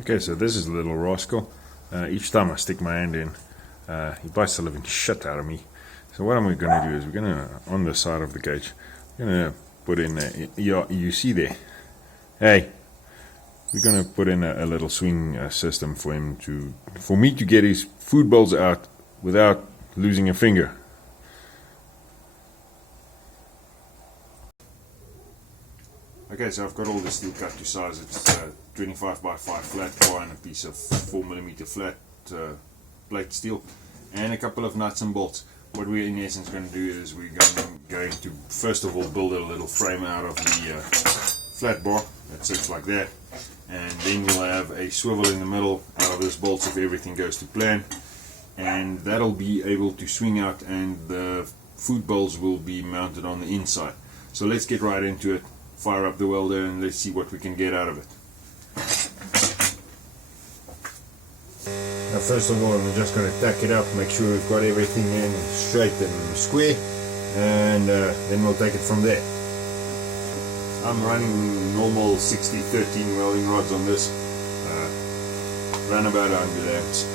Okay, so this is a little rascal. Each time I stick my hand in, he bites the living shit out of me. So what I'm going to do is we're going to, on the side of the cage, we're going to put in, you see there, hey, we're going to put in a little swing system for me to get his food bowls out without losing a finger. Okay, so I've got all the steel cut to size. It's 25 by 5 flat bar and a piece of 4mm flat plate steel and a couple of nuts and bolts. What we're in essence going to do is we're going to first of all build a little frame out of the flat bar that sits like that, and then we'll have a swivel in the middle out of those bolts if everything goes to plan, and that'll be able to swing out and the food bowls will be mounted on the inside. So let's get right into it. Fire up the welder and let's see what we can get out of it. Now first of all, I'm just going to tack it up, make sure we've got everything in straight and square, and then we'll take it from there. I'm running normal 60-13 welding rods on this, run about 100 amps.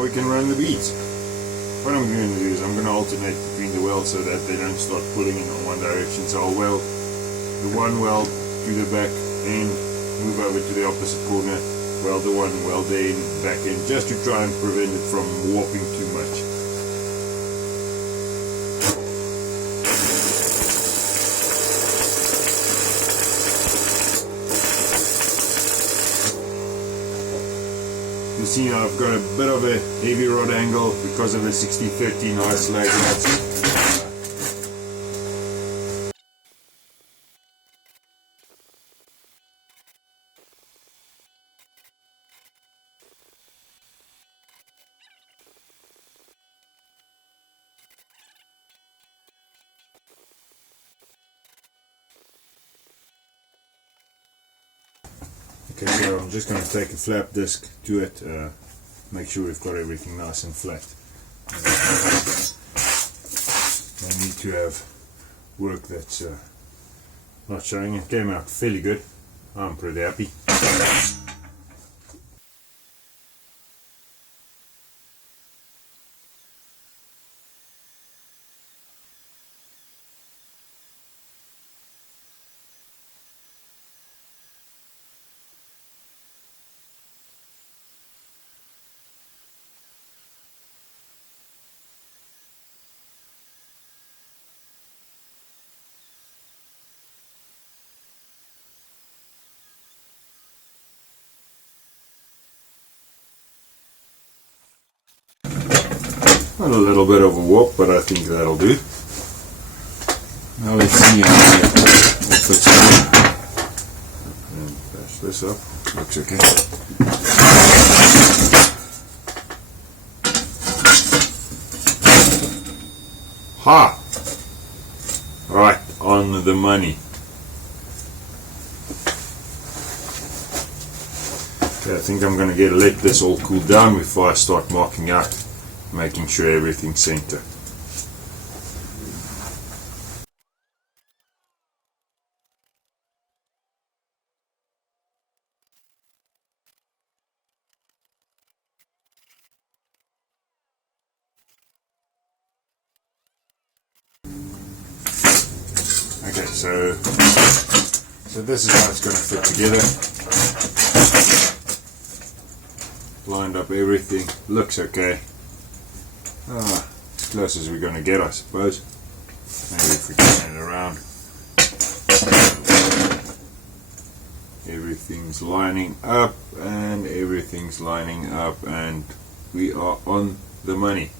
We can run the beads. What I'm going to do is I'm going to alternate between the welds so that they don't start pulling in one direction. So I'll weld the one weld to the back end, move over to the opposite corner, weld the one weld there in back end, just to try and prevent it from warping too much. You see now I've got a bit of a heavy rod angle because of the 60-13 high slag rods. Okay, so I'm just going to take a flap disc to it, make sure we've got everything nice and flat. I need to have work that's not showing. It came out fairly good. I'm pretty happy. A little bit of a warp, but I think that'll do. Now let's see how it fits in. And patch this up. Looks okay. Ha! Right on the money. Okay, I think I'm going to let this all cool down before I start marking out, making sure everything's center. Okay, so this is how it's going to fit together. Lined up everything, looks okay. As close as we're going to get, I suppose. Maybe if we turn it around. Everything's lining up and everything's lining up and we are on the money.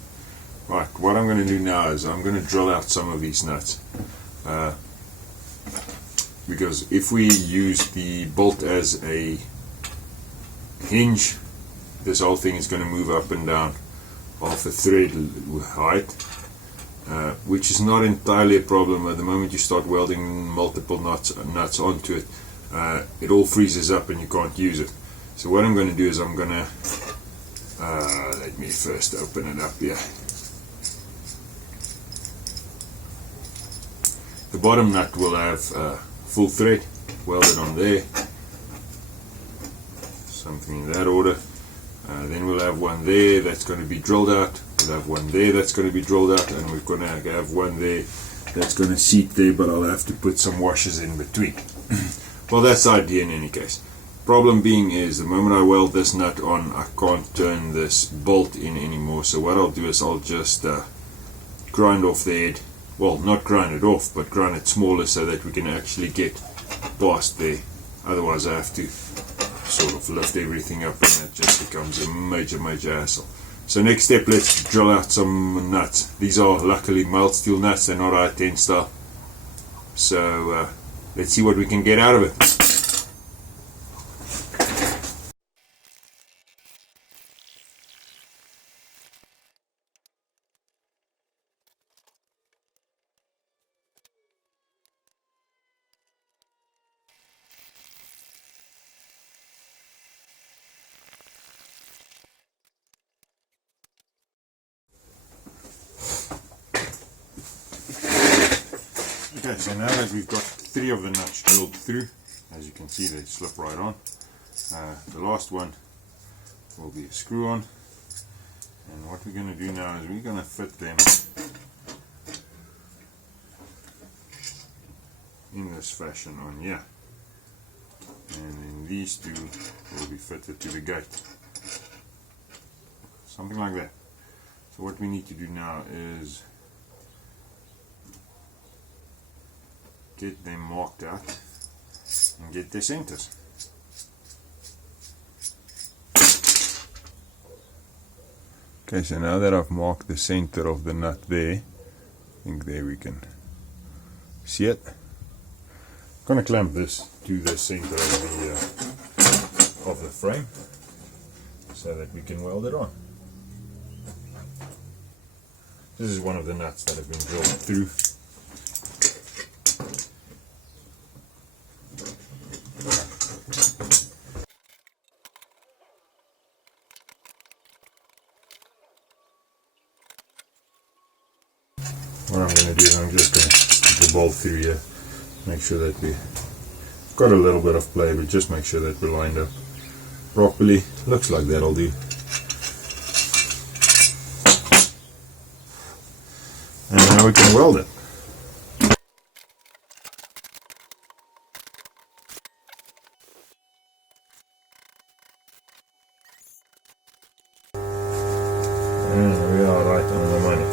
Right, what I'm going to do now is I'm going to drill out some of these nuts. because if we use the bolt as a hinge, this whole thing is going to move up and down half a thread height, which is not entirely a problem. At the moment you start welding multiple nuts onto it, it all freezes up and you can't use it. So what I'm going to do is I'm going to let me first open it up here. The bottom nut will have full thread welded on there, something in that order. Then we'll have one there that's going to be drilled out, we'll have one there that's going to be drilled out, and we're going to have one there that's going to seat there, but I'll have to put some washers in between. Well, that's the idea in any case. Problem being is, the moment I weld this nut on, I can't turn this bolt in anymore. So what I'll do is I'll just grind off the head. Well, not grind it off, but grind it smaller so that we can actually get past there. Otherwise I have to sort of lift everything up and it just becomes a major hassle. So next step, let's drill out some nuts. These are luckily mild steel nuts, they're not I-10 style. So let's see what we can get out of it. Okay, so now that we've got 3 of the nuts drilled through, as you can see they slip right on. The last one will be a screw on, and what we're going to do now is we're going to fit them in this fashion on here, and then these 2 will be fitted to the gate, something like that. So what we need to do now is get them marked out and get their centers. Okay, so now that I've marked the center of the nut there, I think there we can see it. I'm going to clamp this to the center of the frame so that we can weld it on. This is one of the nuts that have been drilled through. What I'm going to do is I'm just going to stick the bolt through here, make sure that we've got a little bit of play, but just make sure that we're lined up properly. Looks like that'll do. And now we can weld it. And we are right on the money.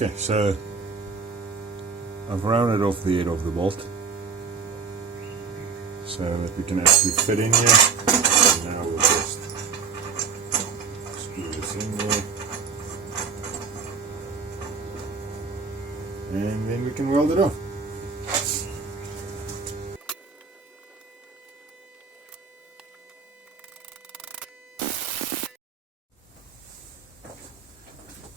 Okay, so I've rounded off the head of the bolt so that we can actually fit in here. And now we'll just screw this in there, and then we can weld it on.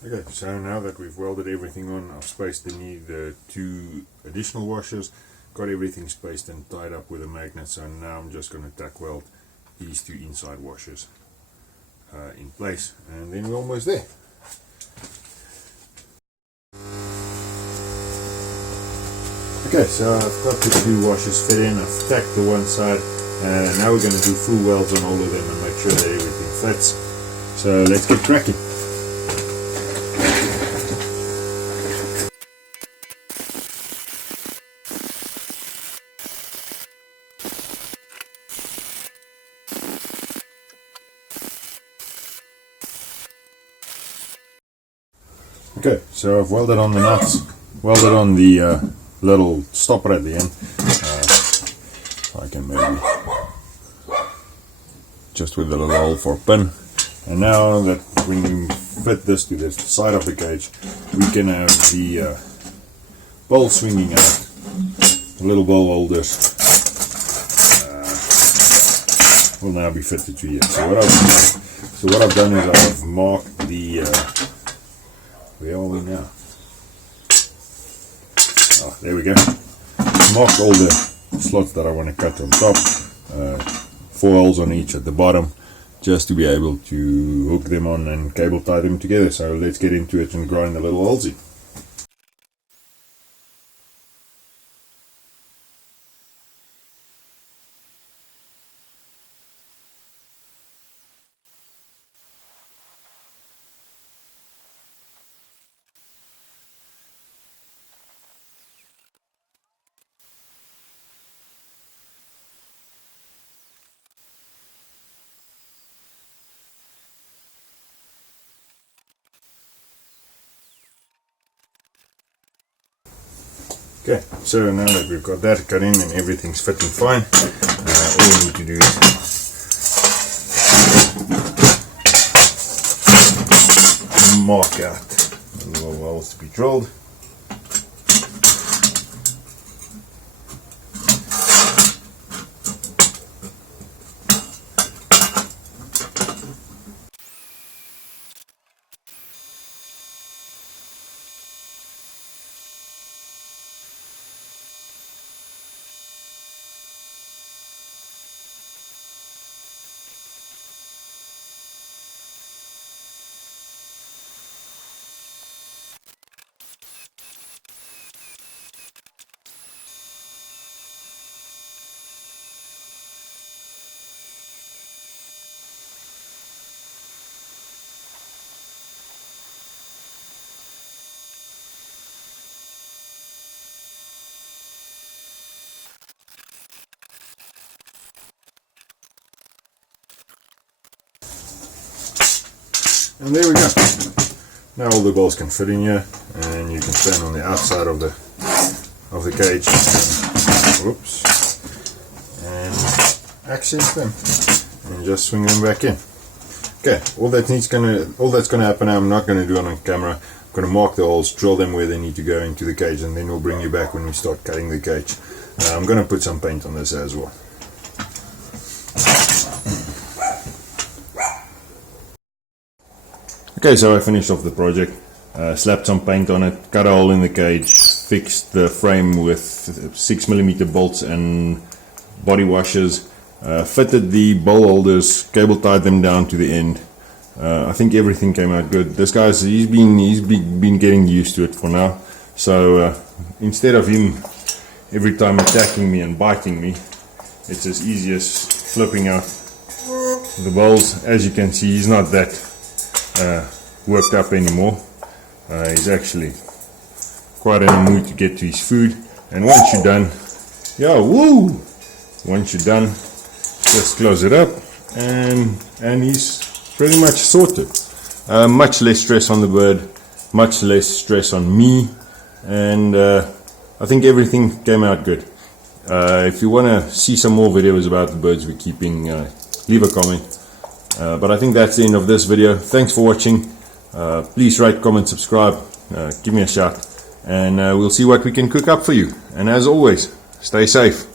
Okay, so now that we've welded everything on, I've spaced the 2 additional washers. got everything spaced and tied up with a magnet, so now I'm just going to tack weld these two inside washers in place, and then we're almost there. Okay, so I've got the two washers fit in, I've tacked the one side, and now we're going to do full welds on all of them and make sure that everything fits. So let's get cracking. Okay, so I've welded on the nuts, welded on the little stopper at the end. I can maybe just with a little hole for a pin. And now that when you fit this to the side of the cage, we can have the bowl swinging out, the little bowl holders will now be fitted to here. So what I've done is I've marked the where are we now? Oh, there we go. Marked all the slots that I want to cut on top. 4 holes on each at the bottom, just to be able to hook them on and cable tie them together. So let's get into it and grind the little holes in. Okay, so now that we've got that cut in and everything's fitting fine, all we need to do is mark out the little holes to be drilled. And there we go. Now all the balls can fit in here, and you can stand on the outside of the cage and, whoops, and access them and just swing them back in. Okay, all that's gonna happen now, I'm not gonna do it on camera. I'm gonna mark the holes, drill them where they need to go into the cage, and then we'll bring you back when we start cutting the cage. I'm gonna put some paint on this as well. Okay, so I finished off the project, slapped some paint on it, cut a hole in the cage, fixed the frame with 6mm bolts and body washers, fitted the bowl holders, cable tied them down to the end. I think everything came out good. This guy's he's been getting used to it for now. So instead of him every time attacking me and biting me, it's as easy as flipping out the bowls. As you can see, he's not that worked up anymore. He's actually quite in a mood to get to his food. And once you're done, once you're done, just close it up, and he's pretty much sorted. Much less stress on the bird, much less stress on me, and I think everything came out good. If you want to see some more videos about the birds we're keeping, leave a comment. But I think that's the end of this video. Thanks for watching. Please rate, comment, subscribe, give me a shout, and we'll see what we can cook up for you. And as always, stay safe.